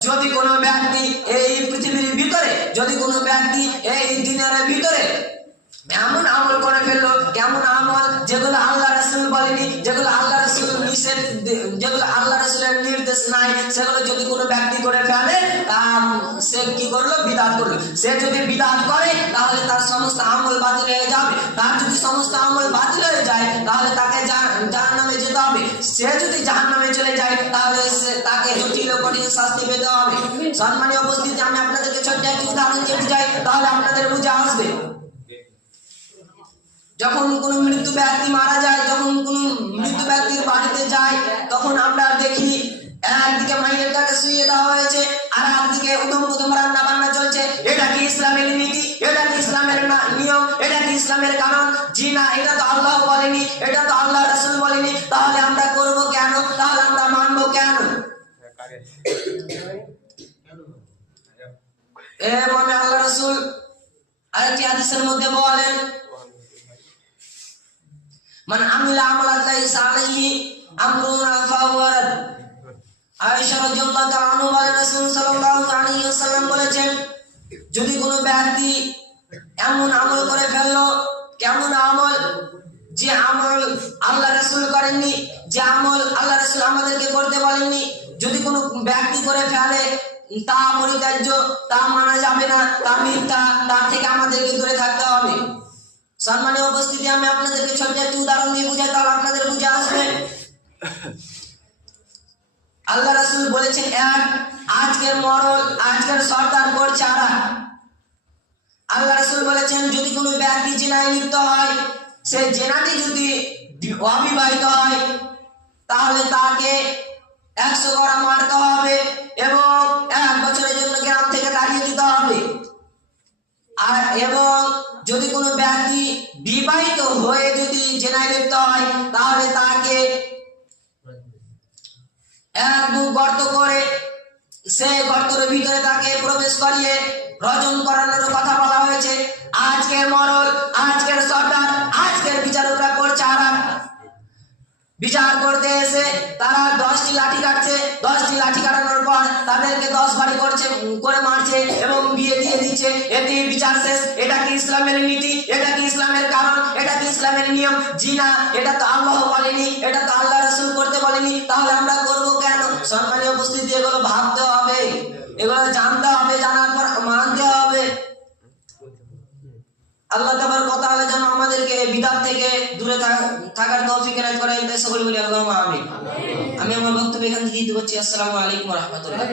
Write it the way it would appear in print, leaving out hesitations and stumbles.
যদি কোনো ব্যক্তি এই পৃথিবীর ভিতরে, যদি কোনো ব্যক্তি এই দুনিয়ার ভিতরে এমন আমল করে ফেললো, কেমন আমল যেগুলো আল্লাহ রাসূল বলেনি, যেগুলো আল্লাহ রাসূল নিষেধ, যেগুলো আল্লাহ রাসূলের নির্দেশ নাই, সেগুলো যদি কোনো ব্যক্তি করে ফেলে, সে কি করলো? বিদআত করলো। সে যদি বিদআত করে তাহলে তার সমস্ত আমল বাতিল হয়ে যাবে। তার যদি সমস্ত আমল বাতিল হয়ে যায় তাহলে তাকে জাহান্নামে যেতে হবে। সে যদি জাহান্নামে চলে যায় তাহলে তাকে জটিল ও কঠিন শাস্তি পেতে হবে। সম্মানীয় উপস্থিতি, আমি আপনাদেরকে ছোট্ট একটি উদাহরণ দিয়ে বুঝাই, তাহলে আপনাদের বুঝে আসবে। যখন কোন মৃত্যু ব্যক্তি মারা যায়, যখন কোন মৃত্যু ব্যক্তির বাড়িতে যায়, তখন আমরা দেখি একদিকে মাইয়েরটাকে শুইয়ে দেওয়া হয়েছে, আর একদিকে উদম উদম রান্না বান্না চলছে। এটা কি ইসলামের নীতি? এটা কি ইসলামের নিয়ম? এটা কি ইসলামের কারণ? জি না, এটা তো আল্লাহ বলেনি, এটা তো আল্লাহ রাসূল বলেনি। তাহলে আমরা করব কেন? তাহলে আমরা মানবো কেন? মনে আল্লাহ রাসূল আরেকটি হাদিসের মধ্যে বলেন, মান আমিলা আমালান লাইসা আলাইহি আমরুনা ফাহুয়া রাদ। আয়েশা রাদিয়াল্লাহু তাআলা আনহা বলেন, রাসূল সাল্লাল্লাহু আলাইহি ওয়াসাল্লাম বলেছেন, যদি কোনো ব্যক্তি এমন আমল করে ফেললো, কেমন আমল? যে আমল আল্লাহ রাসূল করেননি, যে আমল আল্লাহ রাসূল আমাদেরকে করতে বলেননি, যদি কোনো ব্যক্তি করে ফেলে, তা পরিত্যাজ্য, তা মানা যাবে না, তা মিথ্যা, তার থেকে আমাদেরকে দূরে থাকতে হবে। সম্মানীয় উপস্থিতি, আমি আপনাদেরকে ছোট্ট একটি উদাহরণ দিয়ে বুঝাই, তাহলে আপনাদের বুঝে আসবে। আল্লাহ রাসূল বলেছেন, আজকের মরল, আজকের সর্দার করছে আর আল্লাহ রাসূল বলেছেন, যদি কোনো ব্যক্তি জিনায় লিপ্ত হয়, সে জেনাটি যদি অবিবাহিত হয় তাহলে তাকে 100 গড়া মারতে হবে এবং 1 বছরের জন্য গ্রাম থেকে তাড়িয়ে দিতে হবে। আর এবং যদি কোনো ব্যক্তি বিবাহিত হয়ে যদি জেনায় লিপ্ত হয় তাহলে তাকে এক গর্ত করে সেই গর্তের ভিতরে তাকে প্রবেশ করিয়ে রজন করানোর কথা বলা হয়েছে। আজকের মরল, আজকের সর্দার, আজকের বিচারকরা করছে আরাম। বিচার করতে এসে তারা 10টি লাঠি কাটছে, 10টি লাঠি কাটানোর পর তাদেরকে 10 বাড়ি করে মারছে এবং বিয়ে দিয়ে দিচ্ছে। এতে বিচার শেষ। এটা কি ইসলামের নীতি? এটা কি ইসলামের কারণ? এটা কি ইসলামের নিয়ম? জি না, এটা তো আল্লাহ বলেনি, এটা তো আল্লাহ রাসূল করতে বলেনি। তাহলে আমরা করব কেন? সম্মানীয় উপস্থিতি, এগুলো ভাবতে হবে, এগুলো জানতে হবে, জানার পর মানতে হবে। আল্লাহ তাআলার কথা হলে যেন আমাদেরকে বিদআত থেকে দূরে থাকার তৌফিক এনায়েত করেন। সকলে বলি আল্লাহুম্মা আমিন। আমি আমার বক্তব্য এখান থেকে দিতে হচ্ছে। আসসালামু আলাইকুম ওয়া রাহমাতুল্লাহ।